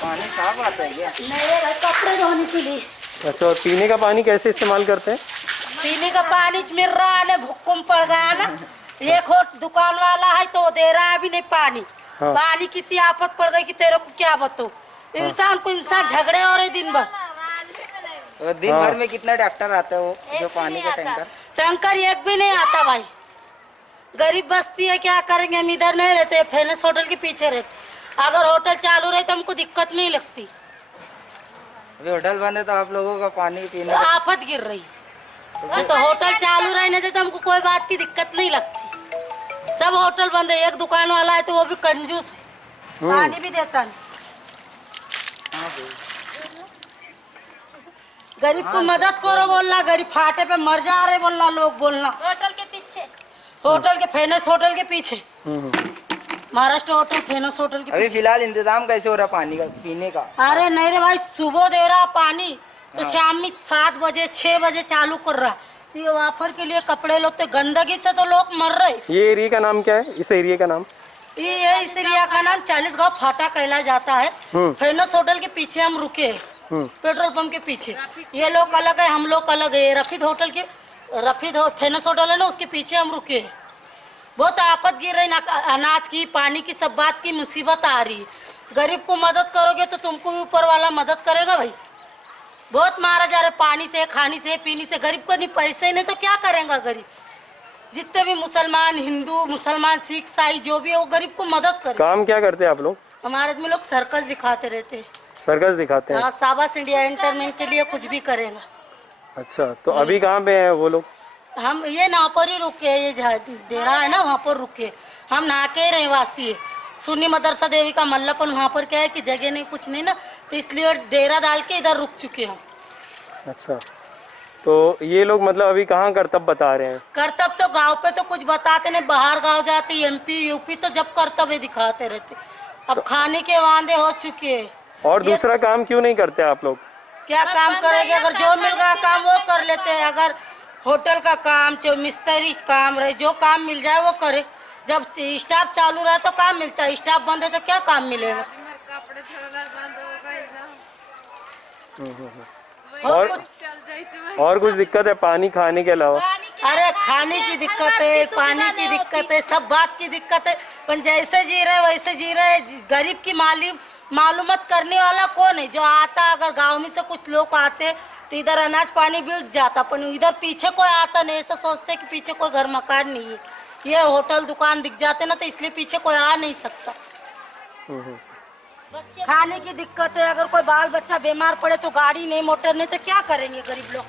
पानी साफ आता है क्या? नहीं भाई, कपड़े धोने के लिए। अच्छा, और पीने का पानी कैसे इस्तेमाल करते हैं? पीने का पानी मिल रहा है, भुक्कम पड़ गया ना। एक और दुकान वाला है तो दे रहा है अभी नहीं पानी। हाँ। पानी कितनी आफत पड़ गई कि तेरे को क्या बताऊं। इंसान को इंसान झगड़े हो रहे दिन भर। तो दिन भर में कितना ट्रैक्टर आता है वो जो पानी का टैंकर? टैंकर एक भी नहीं आता भाई। गरीब बस्ती है, क्या करेंगे। हम इधर नहीं रहते, फेनस होटल के पीछे रहते। अगर होटल चालू रहे तो हमको दिक्कत नहीं लगती। अभी होटल बंद है तो आप लोगों का पानी पीने तो आफत गिर रही। तो होटल चालू रहने दे तो हमको कोई बात की दिक्कत नहीं लगती। सब होटल बंद है। एक दुकान वाला है तो वो भी कंजूस है, पानी भी देता नहीं। गरीब को मदद करो बोलना, गरीब फाटे पे मर जा रहे बोलना, लोग बोलना। होटल के पीछे, होटल के फेमस होटल के पीछे, महाराष्ट्र होटल फेमस होटल के अभी पीछे। फिलहाल इंतजाम कैसे हो रहा पानी का, पीने का? अरे नहीं रे भाई, सुबह दे रहा पानी तो शाम में 7 बजे 6 बजे चालू कर रहा। तो ये वाफर के लिए कपड़े लोग, गंदगी से तो लोग मर रहे। ये एरिया का नाम क्या है? इस एरिया का नाम? ये इस एरिया का नाम 40 गांव फाटा कहला जाता है। फेमस होटल के पीछे हम रुके हैं, पेट्रोल पंप के पीछे। ये लोग अलग है, हम लोग अलग है। रफीद होटल के फेमस होटल है ना, उसके पीछे हम रुके हैं। बहुत आफत गिर रही, अनाज की, पानी की, सब बात की मुसीबत आ रही है। गरीब को मदद करोगे तो तुमको भी ऊपर वाला मदद करेगा भाई। बहुत मारा जा रहा है पानी से, खाने से, पीने से। गरीब को नहीं पैसे नहीं तो क्या करेगा गरीब? जितने भी मुसलमान, हिंदू, मुसलमान, सिख, ईसाई जो भी है वो गरीब को मदद करे। काम क्या करते हैं आप लोग? हमारे आदमी लोग सर्कस दिखाते रहते हैं। सर्कस दिखाते हैं? हाँ, शाबाश इंडिया एंटरटेनमेंट के लिए कुछ भी करेगा। अच्छा, तो अभी कहाँ पे हैं वो लोग? हम ये यहाँ पर ही रुके हैं, ये जहाँ डेरा है ना वहाँ पर रुके। हम नहा के रहवासी है, सुन्नी मदरसा देवी का मल्लापन। वहाँ पर क्या है कि जगह नहीं, कुछ नहीं ना, तो इसलिए डेरा डाल के इधर रुक चुके हम। अच्छा, तो ये लोग मतलब अभी कहाँ करतब बता रहे हैं? करतब तो गांव पे तो कुछ बताते नहीं, बाहर गांव जाते, एमपी यूपी तो जब कर्तव्य दिखाते रहते। अब खाने के वादे हो चुके हैं। और दूसरा काम क्यों नहीं करते आप लोग? क्या काम करेंगे? अगर जो मिल गया काम वो कर लेते हैं। अगर होटल का काम, जो मिस्त्री काम रहे, जो काम मिल जाए वो करे। जब स्टाफ चालू रहे तो काम मिलता है, स्टाफ बंद है तो क्या काम मिलेगा? और कुछ दिक्कत है पानी खाने के अलावा? अरे खाने की दिक्कत है, पानी की दिक्कत है, सब बात की दिक्कत है। पर जैसे जी रहे वैसे जी रहे। गरीब की मालूमत करने वाला कौन है? जो आता, अगर गांव में से कुछ लोग आते तो इधर अनाज पानी बिक जाता, पर इधर पीछे कोई आता नहीं। ऐसा सोचते कि पीछे कोई घर मकान नहीं है, ये होटल दुकान दिख जाते ना, तो इसलिए पीछे कोई आ नहीं सकता। खाने की दिक्कत है, अगर कोई बाल बच्चा बीमार पड़े तो गाड़ी नहीं, मोटर नहीं, तो क्या करेंगे गरीब लोग?